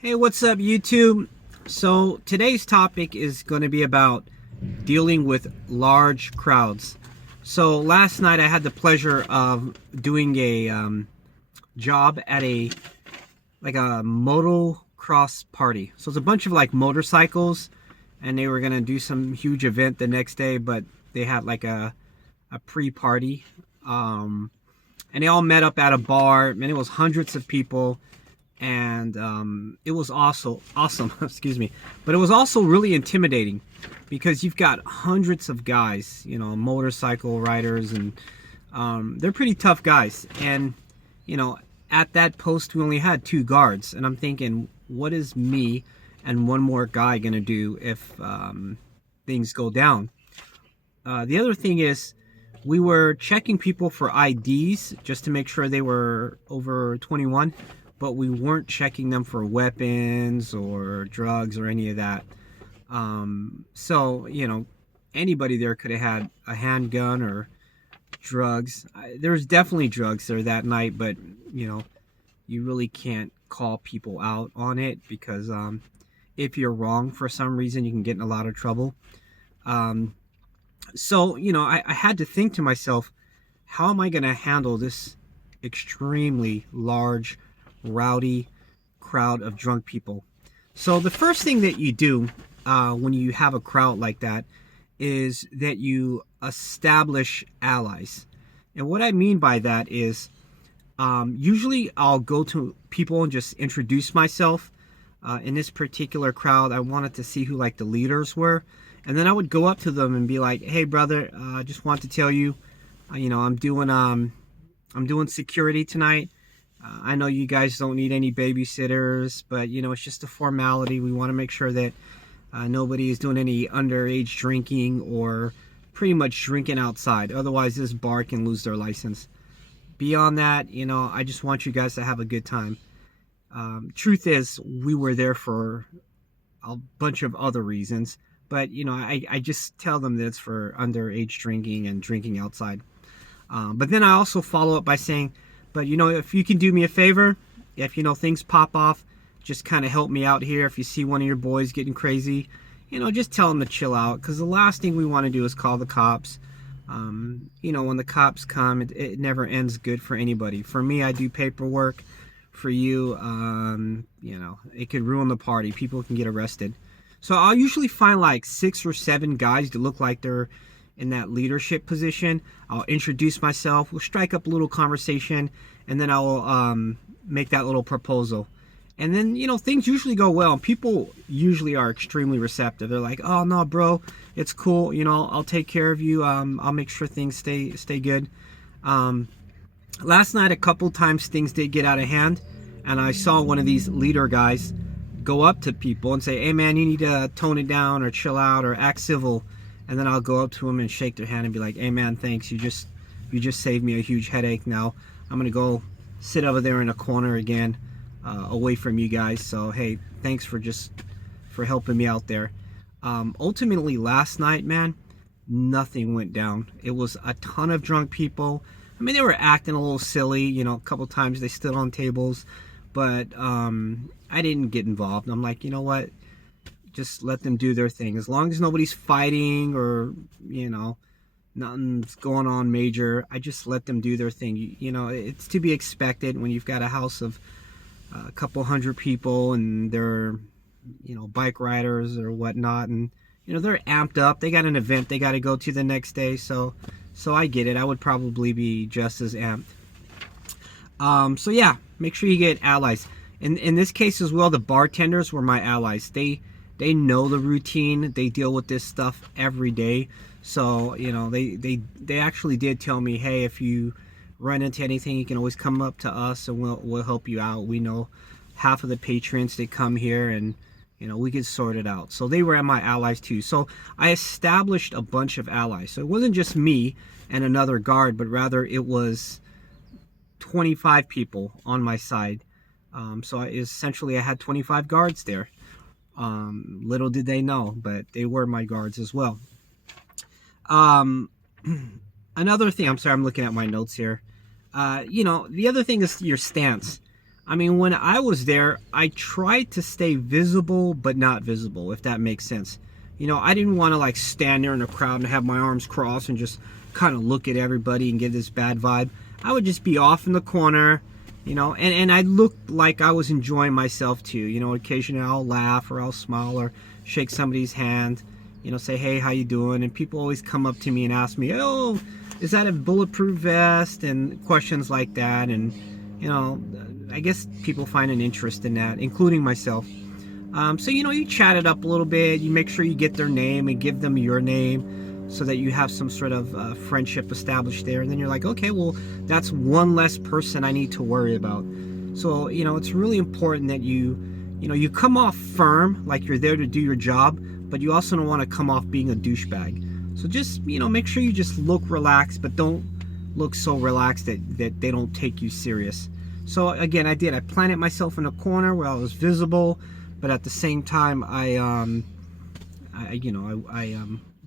Hey, what's up, YouTube? So today's topic is going to be about dealing with large crowds. So last night I had the pleasure of doing a job at a motocross party. So it's a bunch of motorcycles, and they were going to do some huge event the next day, but they had a pre-party, and they all met up at a bar, and it was hundreds of people, and it was also awesome. Excuse me, but it was also really intimidating because you've got hundreds of guys, motorcycle riders, and they're pretty tough guys. And at that post we only had two guards, and I'm thinking, what is me and one more guy gonna do if things go down? The other thing is, we were checking people for IDs just to make sure they were over 21, but we weren't checking them for weapons or drugs or any of that. So, anybody there could have had a handgun or drugs. There's definitely drugs there that night, but, you really can't call people out on it because if you're wrong for some reason, you can get in a lot of trouble. So, I had to think to myself, how am I going to handle this extremely large, rowdy crowd of drunk people? So the first thing that you do when you have a crowd like that is that you establish allies. And what I mean by that is, usually I'll go to people and just introduce myself. In this particular crowd, I wanted to see who the leaders were. And then I would go up to them and be like, "Hey, brother, I just want to tell you, I'm doing security tonight. I know you guys don't need any babysitters, but it's just a formality. We want to make sure that nobody is doing any underage drinking or pretty much drinking outside. Otherwise, this bar can lose their license. Beyond that, I just want you guys to have a good time." Truth is, we were there for a bunch of other reasons, but I just tell them that it's for underage drinking and drinking outside. But then I also follow up by saying, but if you can do me a favor, if things pop off, just kind of help me out here. If you see one of your boys getting crazy, just tell them to chill out, because the last thing we want to do is call the cops. When the cops come, it never ends good for anybody. For me, I do paperwork. For you, it could ruin the party. People can get arrested. So I'll usually find 6 or 7 guys that look like they're in that leadership position. I'll introduce myself. We'll strike up a little conversation, and then I'll make that little proposal. And then, things usually go well. And people usually are extremely receptive. They're like, "Oh, no, bro, it's cool. I'll take care of you. I'll make sure things stay good." Last night, a couple times, things did get out of hand. And I saw one of these leader guys go up to people and say, "Hey, man, you need to tone it down or chill out or act civil." And then I'll go up to them and shake their hand and be like, "Hey, man, thanks. You just saved me a huge headache. Now I'm going to go sit over there in a corner again, away from you guys. So, hey, thanks for helping me out there." Ultimately, last night, man, nothing went down. It was a ton of drunk people. I mean, they were acting a little silly. A couple times they stood on tables. But I didn't get involved. I'm like, you know what? Just let them do their thing. As long as nobody's fighting or, nothing's going on major, I just let them do their thing. It's to be expected when you've got a house of a couple hundred people and they're, bike riders or whatnot. And, they're amped up. They got an event they got to go to the next day. So I get it. I would probably be just as amped. So yeah, make sure you get allies. In this case as well, the bartenders were my allies. They know the routine. They deal with this stuff every day. So, they actually did tell me, "Hey, if you run into anything, you can always come up to us and we'll help you out. We know half of the patrons that come here, and we can sort it out." So they were my allies too. So I established a bunch of allies. So it wasn't just me and another guard, but rather it was 25 people on my side. So essentially I had 25 guards there. Little did they know, but they were my guards as well. Another thing, I'm sorry, I'm looking at my notes here. The other thing is your stance. I mean, when I was there, I tried to stay visible but not visible, if that makes sense. You know, I didn't want to like stand there in the crowd and have my arms crossed and just kind of look at everybody and give this bad vibe. I would just be off in the corner, you know, and I looked like I was enjoying myself too. You know, occasionally I'll laugh or I'll smile or shake somebody's hand, you know, say, hey, how you doing? And people always come up to me and ask me, oh, is that a bulletproof vest? And questions like that. And, you know, I guess people find an interest in that, including myself. So, you know, you chat it up a little bit. You make sure you get their name and give them your name so that you have some sort of friendship established there. And then you're like, okay, well, that's one less person I need to worry about. So, you know, it's really important that you come off firm, like you're there to do your job, but you also don't want to come off being a douchebag. So just, you know, make sure you just look relaxed, but don't look so relaxed that they don't take you serious. So again, I planted myself in a corner where I was visible, but at the same time, I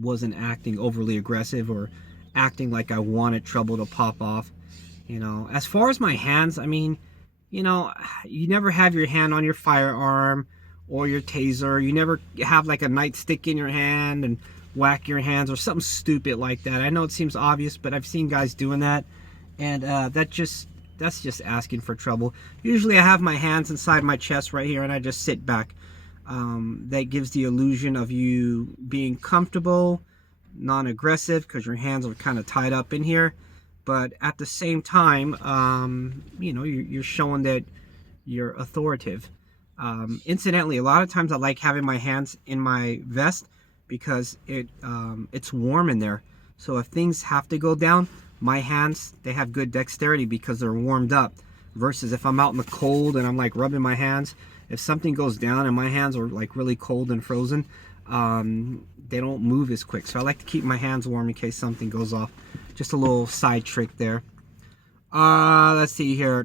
wasn't acting overly aggressive or acting like I wanted trouble to pop off. You know, as far as my hands, I mean, you know, you never have your hand on your firearm or your taser. You never have like a nightstick in your hand and whack your hands or something stupid like that. I know it seems obvious, but I've seen guys doing that, and that's just asking for trouble. Usually I have my hands inside my chest right here and I just sit back. That gives the illusion of you being comfortable, non-aggressive, because your hands are kind of tied up in here. But at the same time, you know, you're showing that you're authoritative. Incidentally, a lot of times I like having my hands in my vest because it's warm in there. So if things have to go down, my hands, they have good dexterity because they're warmed up. Versus if I'm out in the cold and I'm like rubbing my hands, if something goes down and my hands are like really cold and frozen, they don't move as quick. So I like to keep my hands warm in case something goes off. Just a little side trick there. Let's see here.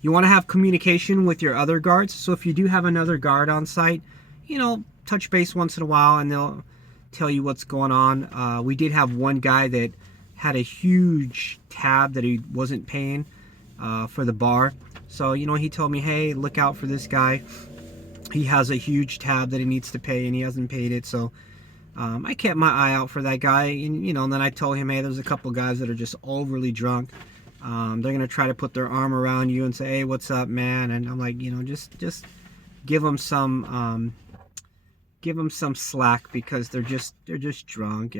You want to have communication with your other guards. So if you do have another guard on site, you know, touch base once in a while and they'll tell you what's going on. We did have one guy that had a huge tab that he wasn't paying for the bar. So, you know, he told me, hey, look out for this guy. He has a huge tab that he needs to pay and he hasn't paid it. So I kept my eye out for that guy. And, you know, and then I told him, hey, there's a couple guys that are just overly drunk. They're going to try to put their arm around you and say, hey, what's up, man? And I'm like, you know, just give them some slack because they're just drunk.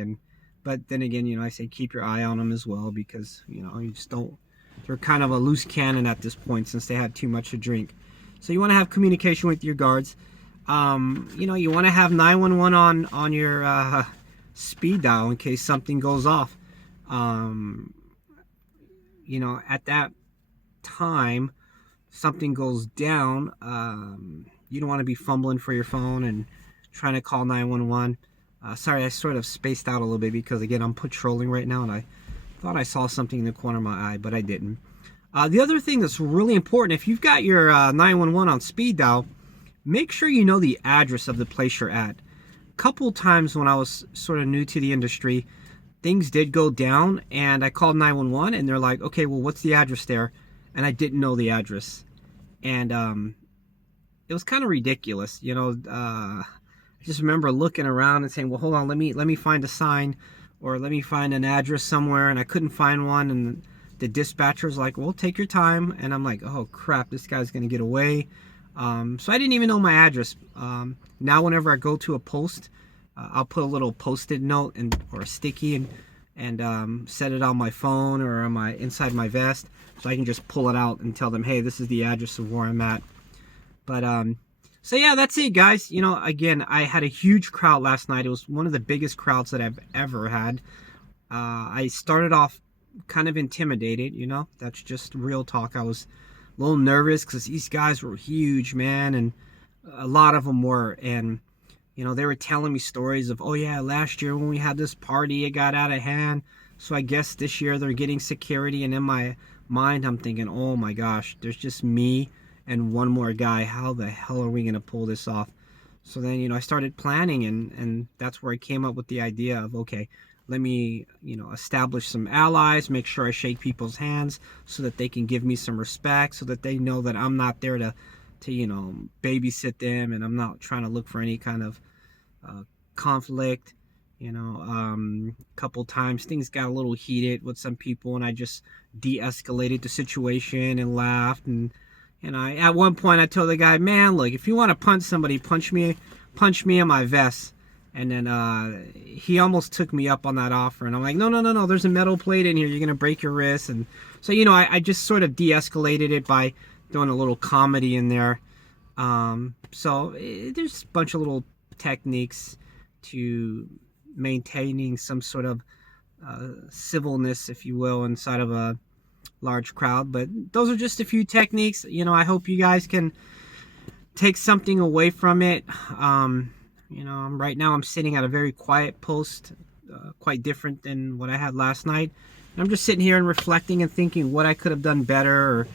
But then again, you know, I say keep your eye on them as well because, you know, you just don't, they're kind of a loose cannon at this point since they had too much to drink. So you want to have communication with your guards. You know, you want to have 911 on your speed dial in case something goes off. You know, at that time, something goes down, you don't want to be fumbling for your phone and trying to call 911. Sorry, I sort of spaced out a little bit because, again, I'm patrolling right now and I thought I saw something in the corner of my eye, but I didn't. The other thing that's really important, if you've got your 911 on speed dial, make sure you know the address of the place you're at. A couple times when I was sort of new to the industry, things did go down and I called 911 and they're like, okay, well, what's the address there? And I didn't know the address. And it was kind of ridiculous, you know. I just remember looking around and saying, well, hold on, let me find a sign or let me find an address somewhere, and I couldn't find one, and the dispatcher's like, well, take your time. And I'm like, oh crap, this guy's gonna get away. So I didn't even know my address. Now whenever I go to a post, I'll put a little post-it note or a sticky and set it on my phone or on inside my vest so I can just pull it out and tell them, hey, this is the address of where I'm at. But so yeah, that's it, guys. You know, again, I had a huge crowd last night. It was one of the biggest crowds that I've ever had. I started off kind of intimidated, you know. That's just real talk. I was a little nervous because these guys were huge, man, and a lot of them were. And, you know, they were telling me stories of, oh yeah, last year when we had this party, it got out of hand. So I guess this year they're getting security. And in my mind, I'm thinking, oh my gosh, there's just me and one more guy. How the hell are we going to pull this off? So then, you know, I started planning and that's where I came up with the idea of, okay, let me, you know, establish some allies, make sure I shake people's hands so that they can give me some respect, so that they know that I'm not there to you know, babysit them, and I'm not trying to look for any kind of conflict. You know, a couple times things got a little heated with some people, and I just de-escalated the situation and laughed. And I, at one point, I told the guy, "Man, look, if you want to punch somebody, punch me in my vest." And then he almost took me up on that offer, and I'm like, no, there's a metal plate in here, you're gonna break your wrist. And so, you know, I just sort of de-escalated it by throwing a little comedy in there. There's a bunch of little techniques to maintaining some sort of civilness, if you will, inside of a large crowd. But those are just a few techniques. You know, I hope you guys can take something away from it. You know, right now I'm sitting at a very quiet post, quite different than what I had last night. And I'm just sitting here and reflecting and thinking what I could have done better,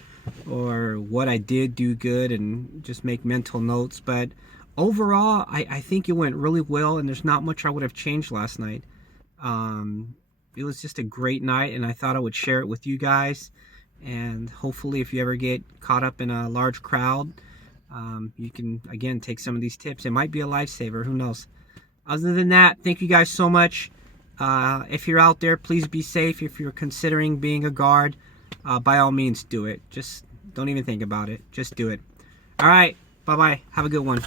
or what I did do good, and just make mental notes. But overall, I think it went really well, and there's not much I would have changed last night. It was just a great night, and I thought I would share it with you guys. And hopefully, if you ever get caught up in a large crowd, you can, again, take some of these tips. It might be a lifesaver. Who knows? Other than that, thank you guys so much. If you're out there, please be safe. If you're considering being a guard, by all means, do it. Just don't even think about it. Just do it. All right. Bye-bye. Have a good one.